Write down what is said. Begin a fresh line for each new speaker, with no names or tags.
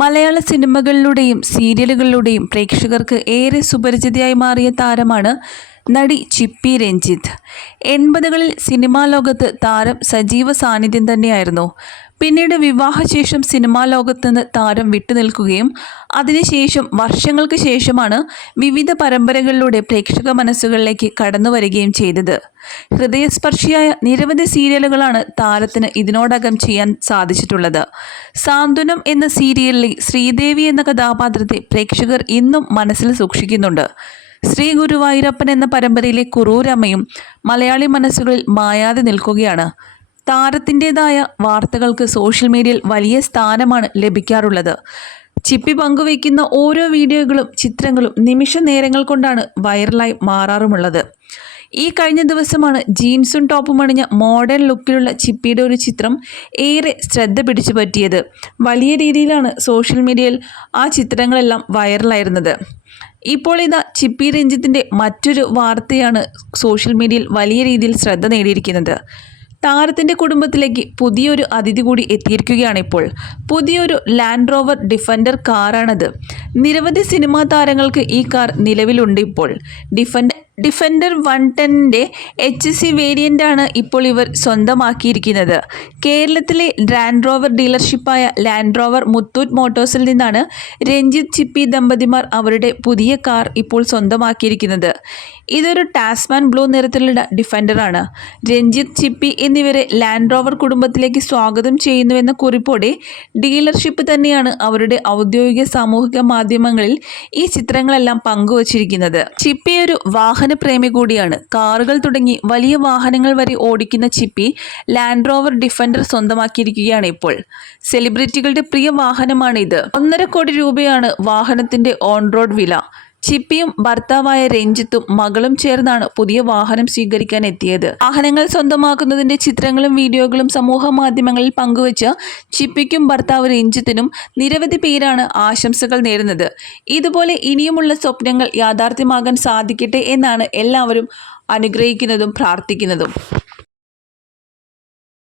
മലയാള സിനിമകളിലൂടെയും സീരിയലുകളിലൂടെയും പ്രേക്ഷകർക്ക് ഏറെ സുപരിചിതയായി മാറിയ താരമാണ് നടി ചിപ്പി രഞ്ജിത്ത്. എൺപതുകളിൽ സിനിമാ ലോകത്ത് താരം സജീവ സാന്നിധ്യം തന്നെയായിരുന്നു. പിന്നീട് വിവാഹശേഷം സിനിമാ ലോകത്ത് നിന്ന് താരം വിട്ടുനിൽക്കുകയും അതിനുശേഷം വർഷങ്ങൾക്ക് ശേഷമാണ് വിവിധ പരമ്പരകളിലൂടെ പ്രേക്ഷക മനസ്സുകളിലേക്ക് കടന്നു വരികയും ചെയ്തത്. ഹൃദയസ്പർശിയായ നിരവധി സീരിയലുകളാണ് താരത്തിന് ഇതിനോടകം ചെയ്യാൻ സാധിച്ചിട്ടുള്ളത്. സാന്ത്വനം എന്ന സീരിയലിലെ ശ്രീദേവി എന്ന കഥാപാത്രത്തെ പ്രേക്ഷകർ ഇന്നും മനസ്സിൽ സൂക്ഷിക്കുന്നുണ്ട്. ശ്രീ ഗുരുവായൂരപ്പൻ എന്ന പരമ്പരയിലെ കുറൂരമ്മയും മലയാളി മനസ്സുകളിൽ മായാതെ നിൽക്കുകയാണ്. താരത്തിന്റെതായ വാർത്തകൾക്ക് സോഷ്യൽ മീഡിയയിൽ വലിയ സ്ഥാനമാണ് ലഭിക്കാറുള്ളത്. ചിപ്പി പങ്കുവയ്ക്കുന്ന ഓരോ വീഡിയോകളും ചിത്രങ്ങളും നിമിഷ നേരങ്ങൾ കൊണ്ടാണ് വൈറലായി മാറാറുമുള്ളത്. ഈ കഴിഞ്ഞ ദിവസമാണ് ജീൻസും ടോപ്പും അണിഞ്ഞ മോഡേൺ ലുക്കിലുള്ള ചിപ്പിയുടെ ഒരു ചിത്രം ഏറെ ശ്രദ്ധ പിടിച്ചു പറ്റിയത്. വലിയ രീതിയിലാണ് സോഷ്യൽ മീഡിയയിൽ ആ ചിത്രങ്ങളെല്ലാം വൈറലായിരുന്നത്. ഇപ്പോൾ ഇതാ ചിപ്പി രഞ്ജിത്തിന്റെ മറ്റൊരു വാർത്തയാണ് സോഷ്യൽ മീഡിയയിൽ വലിയ രീതിയിൽ ശ്രദ്ധ നേടിയിരിക്കുന്നത്. താരത്തിന്റെ കുടുംബത്തിലേക്ക് പുതിയൊരു അതിഥി കൂടി എത്തിയിരിക്കുകയാണ് ഇപ്പോൾ. പുതിയൊരു ലാൻഡ് റോവർ ഡിഫൻഡർ കാറാണത് നിരവധി സിനിമാ താരങ്ങൾക്ക് ഈ കാർ നിലവിലുണ്ട് ഇപ്പോൾ. ഡിഫൻഡർ ഡിഫൻഡർ വൺ ടെന്നിന്റെ എച്ച് സി വേരിയന്റാണ് ഇപ്പോൾ ഇവർ സ്വന്തമാക്കിയിരിക്കുന്നത്. കേരളത്തിലെ ലാൻഡ് റോവർ ഡീലർഷിപ്പായ ലാൻഡ് റോവർ മുത്തൂറ്റ് മോട്ടോഴ്സിൽ നിന്നാണ് രഞ്ജിത്ത് ചിപ്പി ദമ്പതിമാർ അവരുടെ പുതിയ കാർ ഇപ്പോൾ സ്വന്തമാക്കിയിരിക്കുന്നത്. ഇതൊരു ടാസ്മാൻ ബ്ലൂ നിറത്തിലുള്ള ഡിഫൻഡറാണ്. രഞ്ജിത്ത് ചിപ്പി എന്നിവരെ ലാൻഡ് റോവർ കുടുംബത്തിലേക്ക് സ്വാഗതം ചെയ്യുന്നുവെന്ന കുറിപ്പോടെ ഡീലർഷിപ്പ് തന്നെയാണ് അവരുടെ ഔദ്യോഗിക സാമൂഹിക മാധ്യമങ്ങളിൽ ഈ ചിത്രങ്ങളെല്ലാം പങ്കുവച്ചിരിക്കുന്നത്. ചിപ്പി ഒരു വാഹനപ്രേമി കൂടിയാണ്. കാറുകൾ തുടങ്ങി വലിയ വാഹനങ്ങൾ വരെ ഓടിക്കുന്ന ചിപ്പി ലാൻഡ് റോവർ ഡിഫൻഡർ സ്വന്തമാക്കിയിരിക്കുകയാണ് ഇപ്പോൾ. സെലിബ്രിറ്റികളുടെ പ്രിയ വാഹനമാണ് ഇത് ഒന്നര കോടി രൂപയാണ് വാഹനത്തിന്റെ ഓൺ റോഡ് വില. ചിപ്പിയും ഭർത്താവായ രഞ്ജിത്തും മകളും ചേർന്നാണ് പുതിയ വാഹനം സ്വീകരിക്കാൻ എത്തിയത്. വാഹനങ്ങൾ സ്വന്തമാക്കുന്നതിന്റെ ചിത്രങ്ങളും വീഡിയോകളും സമൂഹ മാധ്യമങ്ങളിൽ പങ്കുവച്ച ചിപ്പിക്കും ഭർത്താവ് രഞ്ജിത്തിനും നിരവധി പേരാണ് ആശംസകൾ നേരുന്നത്. ഇതുപോലെ ഇനിയുമുള്ള സ്വപ്നങ്ങൾ യാഥാർത്ഥ്യമാകാൻ സാധിക്കട്ടെ എന്നാണ് എല്ലാവരും അനുഗ്രഹിക്കുന്നതും പ്രാർത്ഥിക്കുന്നതും.